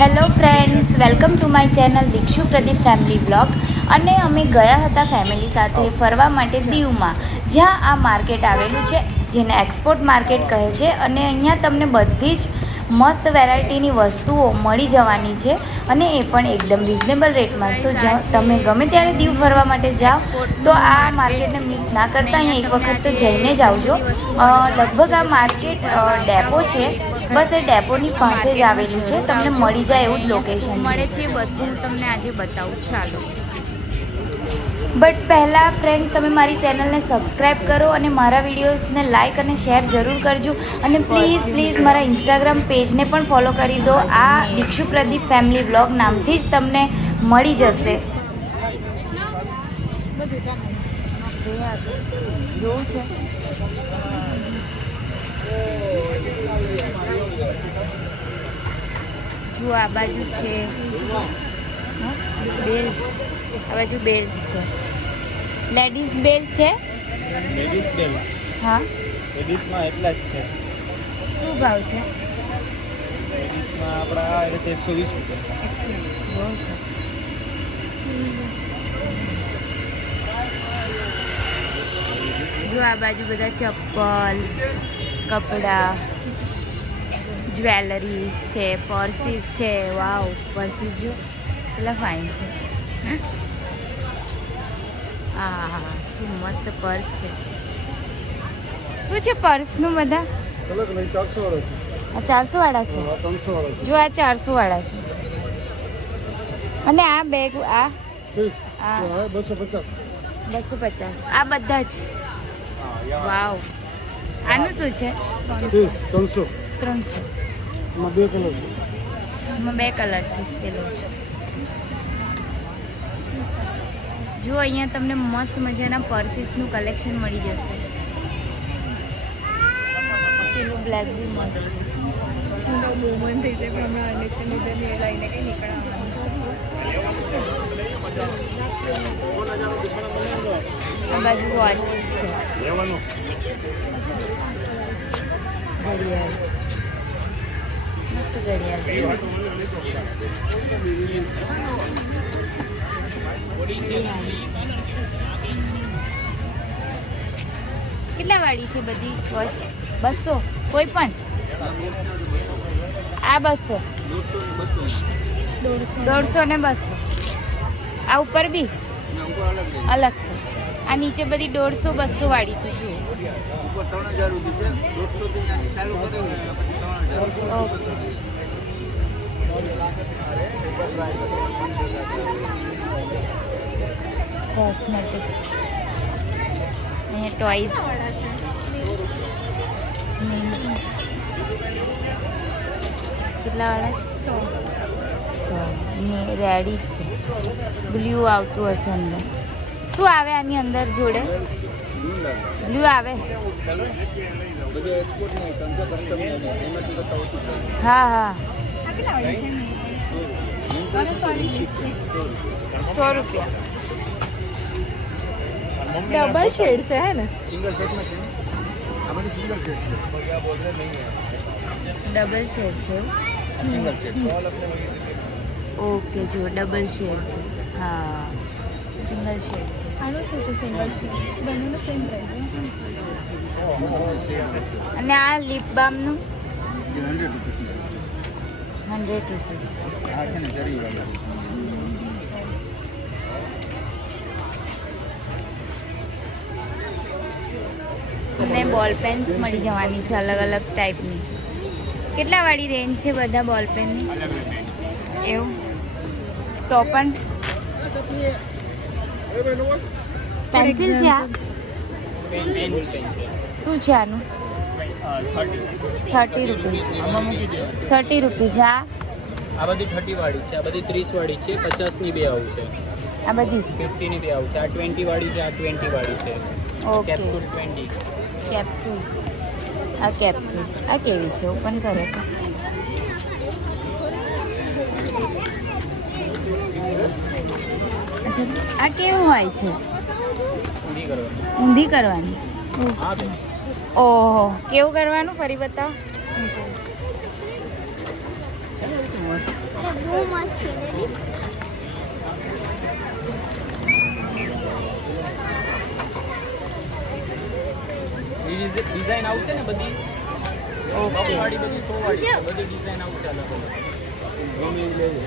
Hello friends, welcome to my channel Dikshu Pradeep family blog. અને અમે ગયા હતા ફેમિલી સાથે ફરવા માટે દીવમાં, જ્યાં આ માર્કેટ આવેલું છે જેને એક્સપોર્ટ માર્કેટ કહે છે. અને અહીંયા તમને બધી જ મસ્ત વેરાયટીની વસ્તુઓ મળી જવાની છે, અને એ પણ એકદમ રિઝનેબલ રેટમાં. તો તમે ગમે ત્યારે દીવ ફરવા માટે જાઓ તો આ માર્કેટને મિસ ના કરતા અહીંયા એક વખત તો જઈને જ આવજો. લગભગ આ માર્કેટ ડેપો છે, બસ એ ડેપોની પાસે જ આવેલું છે. તમને મળી જાય એવું જ લોકેશન મળે છે બધું. તમને આજે બતાવું, ચાલો. બટ પહેલાં ફ્રેન્ડ, તમે મારી ચેનલને સબસ્ક્રાઈબ કરો અને મારા વિડીયોઝને લાઇક અને શેર જરૂર કરજો. અને પ્લીઝ મારા ઇન્સ્ટાગ્રામ પેજને પણ ફોલો કરી દો. આ દીક્ષુ પ્રદીપ ફેમિલી બ્લોગ નામથી જ તમને મળી જશે. જોવું છે. જો આ બાજુ છે બેલ્ટ, આ બાજુ બેલ્ટ છે, લેડીઝ બેલ્ટ છે. લેડીઝ બેલ્ટ, હા, લેડીઝમાં એટલા જ છે. શું ભાવ છે? લેડીઝમાં આપણા આ છે 120 રૂપિયા. 120. બહુ છે. જો આ બાજુ બધા ચપ્પલ, કપડાં, જ્વેલરીઝ છે, પર્સીસ છે. વાવ, પર્સીસ જો કેટલા ફાઇન છે. હા, શું મસ્ત પર્સ છે. શું છે પર્સનું બધા? અલગ નહીં, 400 વાળા છે. આ 400 વાળા છે. 300 વાળા છે. જો આ 400 વાળા છે. અને આ બેગ, આ 250. 250. આ બધા જ. વાવ, આનું શું છે? 300. 300. એમાં 2 કલર છે. એમાં 2 કલર છે. પેલો છે. જો અહીંયા તમને મસ્ત મજાના પર્સીસનું કલેક્શન મળી જશે. પેલું બ્લેક બી મસ્ત છે. બહુ મન થઈ જાય, પણ અમે અનેકને લઈને કંઈ નીકળ્યા. આ બાજુ વોચીસ છે. ઘડિયાળ, મસ્ત ઘડિયાળ છે. કેટલા વાળી છે બધી વોચ? 200 કોઈ પણ? આ 200, 150 ને 200. આ ઉપર બી અલગ છે. આ નીચે બધી 150, 200 વાળી છે. જુઓ, કોસ્મેટિક્સ, અહીંયા ટોયઝ, કેટલા વાળા છે? 100 ને રેડી છે. બ્લુ આવતું હશે અંદર. શું આવે આની અંદર જોડે? બ્લુ આવે. હા હા, 100 રૂપિયા. ડબલ શેડ છે હે ને? સિંગલ સેટમાં છે ને? આ બધી સિંગલ સેટ છે. ડબલ શેડ છે એવું? Single set. ઓકે, જો ડબલ શેડ છે. હા, સિંગલ શેડ છે. આનો શું છે? સિંગલ બંનેનો સેમ પ્રાઇસ. અને આ લિપ બામનું 100 રૂપિયા. 100 રૂપીસ. આ છે ને જરી વાળા. તમને બોલ પેન્સ મળી જવાની છે અલગ અલગ ટાઈપની. કેટલા વાળી રેન્જ છે બધા બોલ પેનની? એવું તો પણ પેન્સિલ છે. આ શું છે આનું? 30 રૂપીસ. 30 રૂપીસ. આ બધી 30 વાળી છે, આ બધી 30 વાળી છે, 50 ની બે આવશે, આ બધી 50 ની બે આવશે. આ 20 વાળી છે, આ 20 વાળી છે. ઓકે. કેપ્સ્યુલ 20. કેપ્સ્યુલ. આ કેપ્સ્યુલ. આ કેવી છે? ઓપન કરે તો આ કેવું હોય છે? ઊંધી કરવાની. ઊંધી કરવાની. હા બેન. ઓહો, કેવું કરવાનું? ફરી બતાવો. બહુ મસ્ત છે ને ડિઝાઇન આવશે ને બધી વાળી બધી 100 વાળી છે. બધી ડિઝાઇન આવશે અલગ અલગ. ગમે એ લેજો.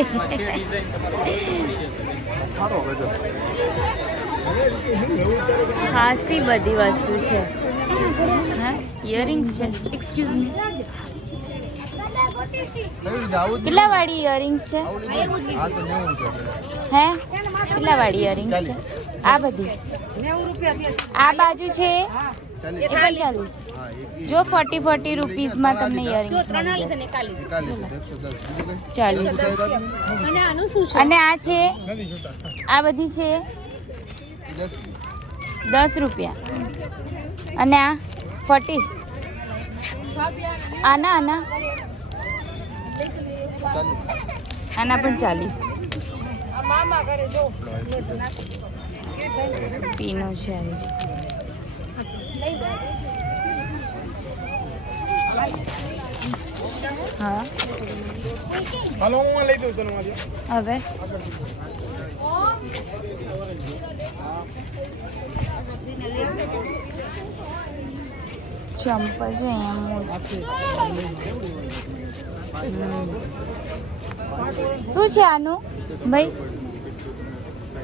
એમાં જે ડિઝાઇન તમારે મળી જશે. ખાસી બધી વસ્તુ છે. હા ઇયરિંગ્સ છે. એક્સક્યુઝ મી કેટલા વાળી ઇયરિંગ્સ છે? હે કેટલા વાળી ઇયરિંગ્સ છે? આ બધી આ બાજુ છે એ પણ 40. જો 40 રૂપીસમાં તમને ઇયરિંગ્સ મળી જશે. 40. અને આ છે આ બધી છે 10 રૂપિયા. અને આ 40. આના આના આના પણ 40. પીનો છે હા હાલો હું લઈ દઉં તને હવે ચંપલ છે અહીંયા શું છે આનું ભાઈ?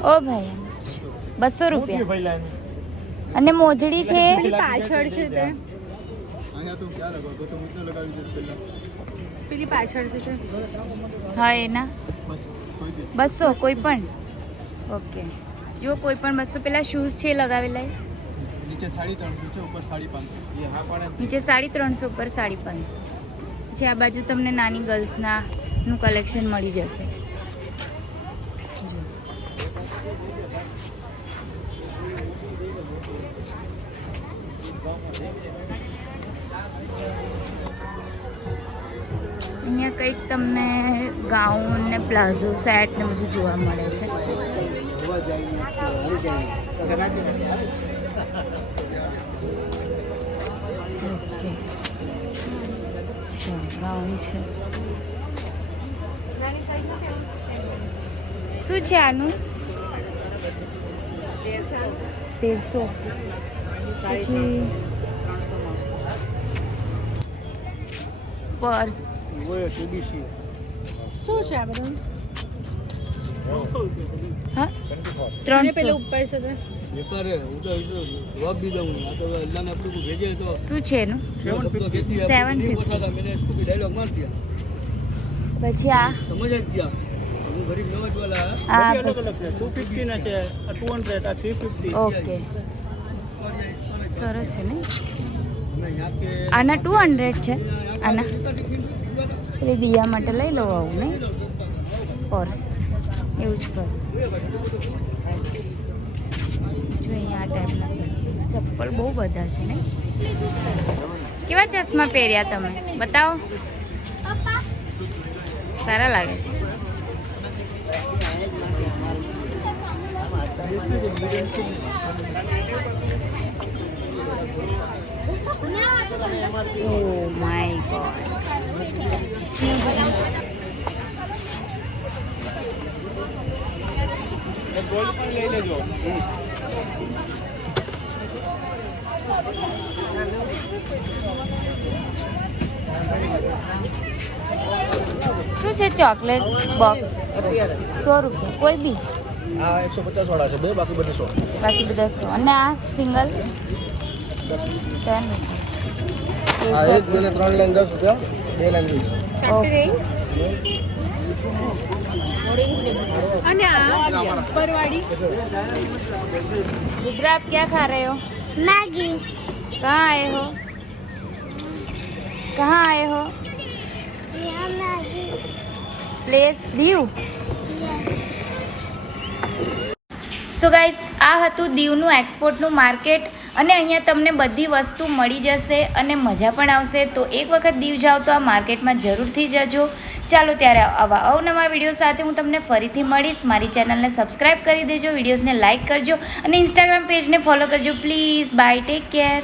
ઓ ભાઈ 200 રૂપિયા. અને મોજડી છે પાછળ છે તે પેલી પાછળ છે તે હા એના 200 કોઈ પણ. ઓકે જો કોઈ પણ 200. પેલા શૂઝ છે લગાવેલા નીચે 350 છે ઉપર 550. ये हां પણ નીચે 350 ઉપર 550. પછી આ બાજુ તમને નાની ગર્લ્સના નું કલેક્શન મળી જશે. અહીંયા કંઈક તમને ગાઉન ને પ્લાઝો સેટ ને બધું જોવા મળે છે. ઓકે અચ્છા ગાઉન છે. શું છે આનું? 1300. પછી પર્સ શું છે આ બધું? હા અને પેલું 300. ઉપર છે તે શું છે એનું? 750. પછી આ આ પછી 250 ના છે 200 આ 350. ઓકે સરસ છે ને. આના 200 છે. આના એટલે દિયા માટે લઈ લો આવું ને પર્સ એવું જ કર. જો અહીંયા આ ટાઈપના ચપ્પલ બહુ બધા છે ને. કેવા ચશ્મા પહેર્યા તમે બતાવો? સારા લાગે છે. Oh my god. ગોલ્ડ પણ લઈ લેજો. શું છે ચોકલેટ બોક્સ? 100 રૂપિયા કોઈ બી. આ 150 વાળા છે બે બાકી બધી 100. બાકી બધા 100. અને આ સિંગલ 10 આ એક બેને 3 લાઈન 10 રૂપિયા 2 લાઈન 20. ઓકે અને આ ઉપરવાળી रुद्र आप क्या खा रहे हो? मैगी कहाँ आए हो? कहाँ आए हो? यहाँ Maggi place Diu. So guys આ હતું દીવનું એક્સપોર્ટનું માર્કેટ અને અહીંયા તમને બધી વસ્તુ મળી જશે અને મજા પણ આવશે. તો એક વખત દીવ જાઓ તો આ માર્કેટમાં જરૂરથી જજો. ચાલો ત્યારે આવા અવનવા વિડીયો સાથે હું તમને ફરીથી મળીશ. મારી ચેનલને સબસ્ક્રાઈબ કરી દેજો, વિડીયોઝને લાઇક કરજો અને ઇન્સ્ટાગ્રામ પેજને ફોલો કરજો પ્લીઝ. By, take care.